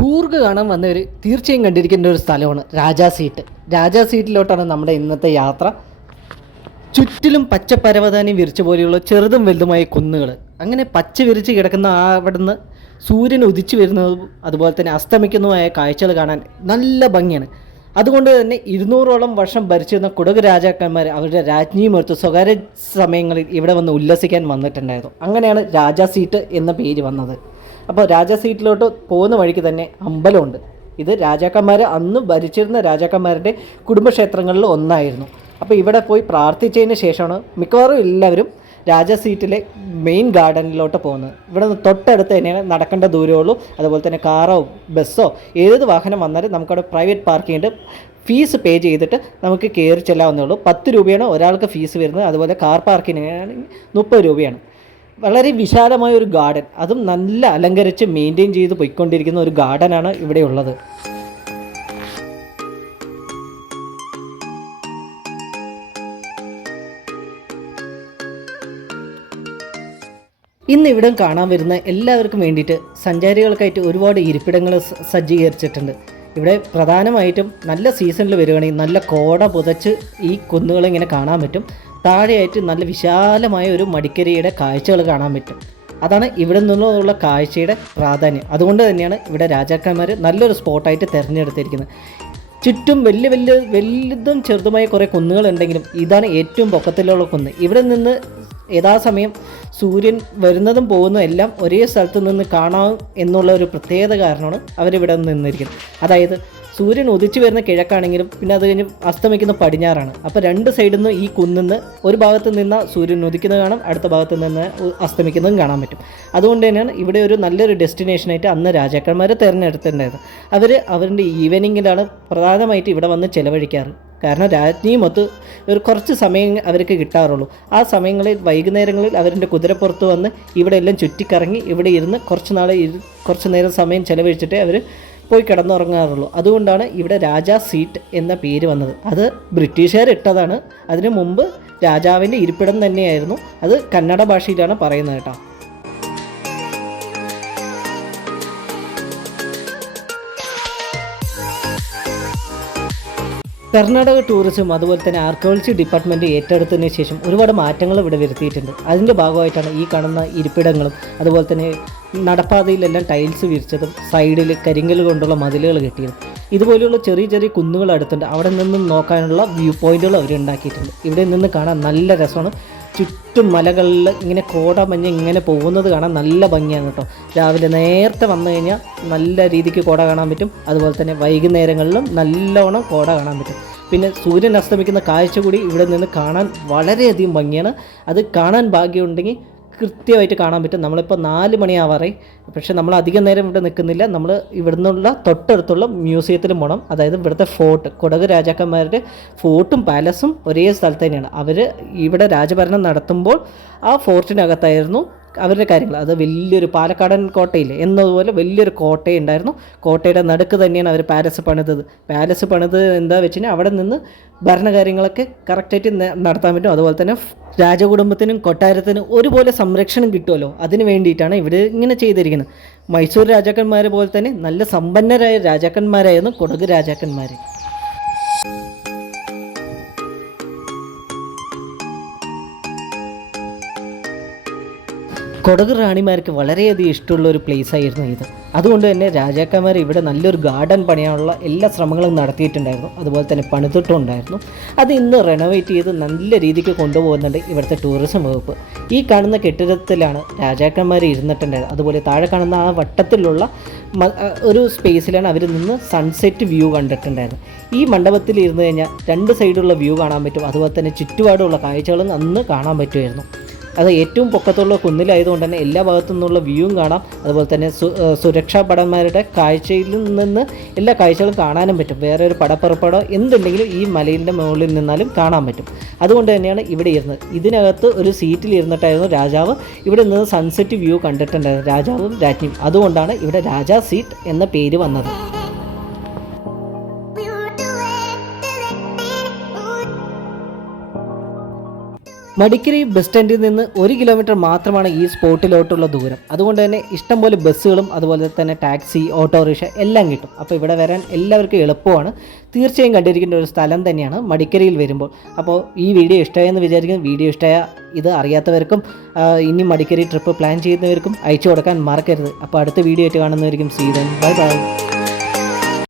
കൂർഗ് കാണാൻ വന്നവർ തീർച്ചയായും കണ്ടിരിക്കേണ്ട ഒരു സ്ഥലമാണ് രാജാ സീറ്റ്. രാജാ സീറ്റിലോട്ടാണ് നമ്മുടെ ഇന്നത്തെ യാത്ര. ചുറ്റിലും പച്ചപ്പരവതാനി വിരിച്ച പോലെയുള്ള ചെറുതും വലുതുമായ കുന്നുകൾ അങ്ങനെ പച്ച വിരിച്ച് കിടക്കുന്ന ആ അവിടുന്ന് സൂര്യൻ ഉദിച്ചു വരുന്നതും അതുപോലെ തന്നെ അസ്തമിക്കുന്നതുമായ കാഴ്ചകൾ കാണാൻ നല്ല ഭംഗിയാണ്. അതുകൊണ്ട് തന്നെ ഇരുന്നൂറോളം വർഷം ഭരിച്ചിരുന്ന കുടക് രാജാക്കന്മാർ അവരുടെ രാജ്ഞിയുമൊരുത്ത് സ്വകാര്യ സമയങ്ങളിൽ ഇവിടെ വന്ന് ഉല്ലസിക്കാൻ വന്നിട്ടുണ്ടായിരുന്നു. അങ്ങനെയാണ് രാജാ സീറ്റ് എന്ന പേര് വന്നത്. അപ്പോൾ രാജ സീറ്റിലോട്ട് പോകുന്ന വഴിക്ക് തന്നെ അമ്പലമുണ്ട്. ഇത് രാജാക്കന്മാർ അന്ന് ഭരിച്ചിരുന്ന രാജാക്കന്മാരുടെ കുടുംബക്ഷേത്രങ്ങളിൽ ഒന്നായിരുന്നു. അപ്പോൾ ഇവിടെ പോയി പ്രാർത്ഥിച്ചതിന് ശേഷമാണ് മിക്കവാറും എല്ലാവരും രാജ സീറ്റിലെ മെയിൻ ഗാർഡനിലോട്ട് പോകുന്നത്. ഇവിടെ നിന്ന് തൊട്ടടുത്ത് തന്നെയാണ് നടക്കേണ്ട ദൂരമുള്ളൂ അതുപോലെ തന്നെ കാറോ ബസ്സോ ഏത് വാഹനം വന്നാലും നമുക്കവിടെ പ്രൈവറ്റ് പാർക്കിംഗ് ഉണ്ട്. ഫീസ് പേ ചെയ്തിട്ട് നമുക്ക് കയറി ചെല്ലാവുന്നേ ഉള്ളൂ. പത്ത് രൂപയാണ് ഒരാൾക്ക് ഫീസ് വരുന്നത്. അതുപോലെ കാർ പാർക്കിങ്ങിനാണെങ്കിൽ മുപ്പത് രൂപയാണ്. വളരെ വിശാലമായ ഒരു ഗാർഡൻ. അതും നല്ല അലങ്കരിച്ച് മെയിന്റെയിൻ ചെയ്ത് പോയിക്കൊണ്ടിരിക്കുന്ന ഒരു ഗാർഡനാണ് ഇവിടെ ഉള്ളത്. ഇന്ന് ഇവിടം കാണാൻ വരുന്ന എല്ലാവർക്കും വേണ്ടിയിട്ട് സഞ്ചാരികൾക്കായിട്ട് ഒരുപാട് ഇരിപ്പിടങ്ങൾ സജ്ജീകരിച്ചിട്ടുണ്ട്. ഇവിടെ പ്രധാനമായിട്ടും നല്ല സീസണിൽ വരികയാണെങ്കിൽ നല്ല കോട പുതച്ച് ഈ കുന്നുകളിങ്ങനെ കാണാൻ പറ്റും. താഴെയായിട്ട് നല്ല വിശാലമായ ഒരു മടിക്കരിയുടെ കാഴ്ചകൾ കാണാൻ പറ്റും. അതാണ് ഇവിടെ നിന്നുള്ള കാഴ്ചയുടെ പ്രാധാന്യം. അതുകൊണ്ട് തന്നെയാണ് ഇവിടെ രാജാക്കന്മാർ നല്ലൊരു സ്പോട്ടായിട്ട് തിരഞ്ഞെടുത്തിരിക്കുന്നത്. ചുറ്റും വലിയ വലിയ വലുതും ചെറുതുമായ കുറേ കുന്നുകളുണ്ടെങ്കിലും ഇതാണ് ഏറ്റവും പൊക്കത്തിലുള്ള കുന്ന്. ഇവിടെ നിന്ന് യഥാസമയം സൂര്യൻ വരുന്നതും പോകുന്നതും എല്ലാം ഒരേ സ്ഥലത്ത് നിന്ന് കാണാം എന്നുള്ള ഒരു പ്രത്യേകത കാരണമാണ് അവരിവിടെ നിന്നിരിക്കുന്നത്. അതായത് സൂര്യൻ ഉദിച്ചു വരുന്ന കിഴക്കാണെങ്കിലും പിന്നെ അത് കഴിഞ്ഞ് അസ്തമിക്കുന്ന പടിഞ്ഞാറാണ്. അപ്പോൾ രണ്ട് സൈഡിൽ നിന്ന് ഈ കുന്നിന്ന് ഒരു ഭാഗത്ത് നിന്ന് സൂര്യൻ ഉദിക്കുന്നത് കാണാം അടുത്ത ഭാഗത്ത് നിന്ന് അസ്തമിക്കുന്നതും കാണാൻ പറ്റും. അതുകൊണ്ട് തന്നെയാണ് ഇവിടെ ഒരു നല്ലൊരു ഡെസ്റ്റിനേഷനായിട്ട് അന്ന് രാജാക്കന്മാരെ തിരഞ്ഞെടുത്തിട്ടുണ്ടായത്. അവർ അവരുടെ ഈവനിങ്ങിലാണ് പ്രധാനമായിട്ട് ഇവിടെ വന്ന് ചിലവഴിക്കാറ്. കാരണം രാജ്ഞിയും ഒത്ത് ഒരു കുറച്ച് സമയം അവർക്ക് കിട്ടാറുള്ളൂ. ആ സമയങ്ങളിൽ വൈകുന്നേരങ്ങളിൽ അവരുടെ കുതിരപ്പുറത്ത് വന്ന് ഇവിടെ എല്ലാം ചുറ്റിക്കറങ്ങി ഇവിടെ ഇരുന്ന് കുറച്ച് ഇരു കുറച്ച് നേരം സമയം ചിലവഴിച്ചിട്ടേ അവർ പോയി കിടന്നുറങ്ങാറുള്ളൂ. അതുകൊണ്ടാണ് ഇവിടെ രാജാ സീറ്റ് എന്ന പേര് വന്നത്. അത് ബ്രിട്ടീഷുകാർ ഇട്ടതാണ്. അതിനു മുമ്പ് രാജാവിന്റെ ഇരിപ്പിടം തന്നെയായിരുന്നു. അത് കന്നഡ ഭാഷയിലാണ് പറയുന്നത് കേട്ടോ. കർണാടക ടൂറിസം അതുപോലെ തന്നെ ആർക്കോളജി ഡിപ്പാർട്ട്മെന്റ് ഏറ്റെടുത്തതിന് ശേഷം ഒരുപാട് മാറ്റങ്ങൾ ഇവിടെ വരുത്തിയിട്ടുണ്ട്. അതിന്റെ ഭാഗമായിട്ടാണ് ഈ കാണുന്ന ഇരിപ്പിടങ്ങളും അതുപോലെ തന്നെ നടപ്പാതയിലെല്ലാം ടൈൽസ് വിരിച്ചതും സൈഡിൽ കരിങ്കൽ കൊണ്ടുള്ള മതിലുകൾ കെട്ടിയതും. ഇതുപോലെയുള്ള ചെറിയ ചെറിയ കുന്നുകൾ അടുത്തുണ്ട്. അവിടെ നിന്നും നോക്കാനുള്ള വ്യൂ പോയിന്റുകൾ അവർ ഉണ്ടാക്കിയിട്ടുണ്ട്. ഇവിടെ നിന്ന് കാണാൻ നല്ല രസമാണ്. ചുറ്റും മലകളിൽ ഇങ്ങനെ കോട മഞ്ഞ് ഇങ്ങനെ പോകുന്നത് കാണാൻ നല്ല ഭംഗിയാണ് കേട്ടോ. രാവിലെ നേരത്തെ വന്നു കഴിഞ്ഞാൽ നല്ല രീതിക്ക് കോട കാണാൻ പറ്റും. അതുപോലെ തന്നെ വൈകുന്നേരങ്ങളിലും നല്ലോണം കോട കാണാൻ പറ്റും. പിന്നെ സൂര്യൻ അസ്തമിക്കുന്ന കാഴ്ച കൂടി ഇവിടെ നിന്ന് കാണാൻ വളരെയധികം ഭംഗിയാണ്. അത് കാണാൻ ഭാഗ്യമുണ്ടെങ്കിൽ കൃത്യമായിട്ട് കാണാൻ പറ്റും. നമ്മളിപ്പോൾ നാല് മണിയാവാറേ പക്ഷേ നമ്മൾ അധികം നേരം ഇവിടെ നിൽക്കുന്നില്ല. നമ്മൾ ഇവിടുന്നുള്ള തൊട്ടടുത്തുള്ള മ്യൂസിയത്തിലും പോകണം അതായത് ഇവിടുത്തെ ഫോർട്ട് കൊടക് രാജാക്കന്മാരുടെ ഫോർട്ടും പാലസും ഒരേ സ്ഥലത്ത് തന്നെയാണ്. അവർ ഇവിടെ രാജഭരണം നടത്തുമ്പോൾ ആ ഫോർട്ടിനകത്തായിരുന്നു അവരുടെ കാര്യങ്ങൾ. അത് വലിയൊരു പാലക്കാടൻ കോട്ടയില്ലേ? എന്നതുപോലെ വലിയൊരു കോട്ടയുണ്ടായിരുന്നു. കോട്ടയുടെ നടുക്ക് തന്നെയാണ് അവർ പാലസ് പണിതത്. പാലസ് പണിത് എന്താ വെച്ച് കഴിഞ്ഞാൽ അവിടെ നിന്ന് ഭരണകാര്യങ്ങളൊക്കെ കറക്റ്റായിട്ട് നടത്താൻ പറ്റും. അതുപോലെ തന്നെ രാജകുടുംബത്തിനും കൊട്ടാരത്തിനും ഒരുപോലെ സംരക്ഷണം കിട്ടുമല്ലോ? അതിന് വേണ്ടിയിട്ടാണ് ഇവിടെ ഇങ്ങനെ ചെയ്തിരിക്കുന്നത്. മൈസൂർ രാജാക്കന്മാരെ പോലെ തന്നെ നല്ല സമ്പന്നരായ രാജാക്കന്മാരായിരുന്നു കൊടക് രാജാക്കന്മാർ കൊടക് റാണിമാർക്ക് വളരെയധികം ഇഷ്ടമുള്ള ഒരു പ്ലേസ് ആയിരുന്നു ഇത്. അതുകൊണ്ട് തന്നെ രാജാക്കന്മാർ ഇവിടെ നല്ലൊരു ഗാർഡൻ പണിയാനുള്ള എല്ലാ ശ്രമങ്ങളും നടത്തിയിട്ടുണ്ടായിരുന്നു. അതുപോലെ തന്നെ പണിതിട്ടും ഉണ്ടായിരുന്നു. അത് ഇന്ന് റെനോവേറ്റ് ചെയ്ത് നല്ല രീതിക്ക് കൊണ്ടുപോകുന്നുണ്ട് ഇവിടുത്തെ ടൂറിസം വകുപ്പ്. ഈ കാണുന്ന കെട്ടിടത്തിലാണ് രാജാക്കന്മാർ ഇരുന്നിട്ടുണ്ടായിരുന്നത് അതുപോലെ താഴെ കാണുന്ന ആ വട്ടത്തിലുള്ള ഒരു സ്പേസിലാണ് അവർ നിന്ന് സൺസെറ്റ് വ്യൂ കണ്ടിട്ടുണ്ടായിരുന്നത് ഈ മണ്ഡപത്തിൽ ഇരുന്ന് കഴിഞ്ഞാൽ രണ്ട് സൈഡുള്ള വ്യൂ കാണാൻ പറ്റും. അതുപോലെ തന്നെ ചുറ്റുപാടുള്ള കാഴ്ചകളും അന്ന് കാണാൻ പറ്റുമായിരുന്നു. അത് ഏറ്റവും പൊക്കത്തുള്ള കുന്നിലായതുകൊണ്ട് തന്നെ എല്ലാ ഭാഗത്തു നിന്നുള്ള വ്യൂവും കാണാം. അതുപോലെ തന്നെ സുരക്ഷാ പടന്മാരുടെ കാഴ്ചയിൽ നിന്ന് എല്ലാ കാഴ്ചകളും കാണാനും പറ്റും. വേറെ ഒരു പടപ്പുറപ്പടോ എന്തുണ്ടെങ്കിലും ഈ മലയിന്റെ മുകളിൽ നിന്നാലും കാണാൻ പറ്റും. അതുകൊണ്ട് തന്നെയാണ് ഇവിടെ ഇരുന്നത്. ഇതിനകത്ത് ഒരു സീറ്റിൽ ഇരുന്നിട്ടായിരുന്നു രാജാവ്. ഇവിടെ നിന്ന് സൺസെറ്റ് വ്യൂ കണ്ടിട്ടുണ്ടായിരുന്നു. രാജാവും രാജ്ഞിയും. അതുകൊണ്ടാണ് ഇവിടെ രാജാ സീറ്റ് എന്ന പേര് വന്നത്. മടിക്കരി ബസ് സ്റ്റാൻഡിൽ നിന്ന് ഒരു കിലോമീറ്റർ മാത്രമാണ് ഈ സ്പോട്ടിലോട്ടുള്ള ദൂരം. അതുകൊണ്ട് തന്നെ ഇഷ്ടംപോലെ ബസ്സുകളും അതുപോലെ തന്നെ ടാക്സി ഓട്ടോറിക്ഷ എല്ലാം കിട്ടും. അപ്പോൾ ഇവിടെ വരാൻ എല്ലാവർക്കും എളുപ്പമാണ്. തീർച്ചയായും കണ്ടിരിക്കേണ്ട ഒരു സ്ഥലം തന്നെയാണ് മടിക്കരിയിൽ വരുമ്പോൾ. അപ്പോൾ ഈ വീഡിയോ ഇഷ്ടമായെന്ന് വിചാരിക്കുന്നു. വീഡിയോ ഇഷ്ടമായ ഇത് അറിയാത്തവർക്കും ഇനി മടിക്കരി ട്രിപ്പ് പ്ലാൻ ചെയ്യുന്നവർക്കും അയച്ചു കൊടുക്കാൻ മറക്കരുത്. അപ്പോൾ അടുത്ത വീഡിയോ ആയിട്ട് കാണുന്നവർക്കും സീതൻ ബൈ ബൈ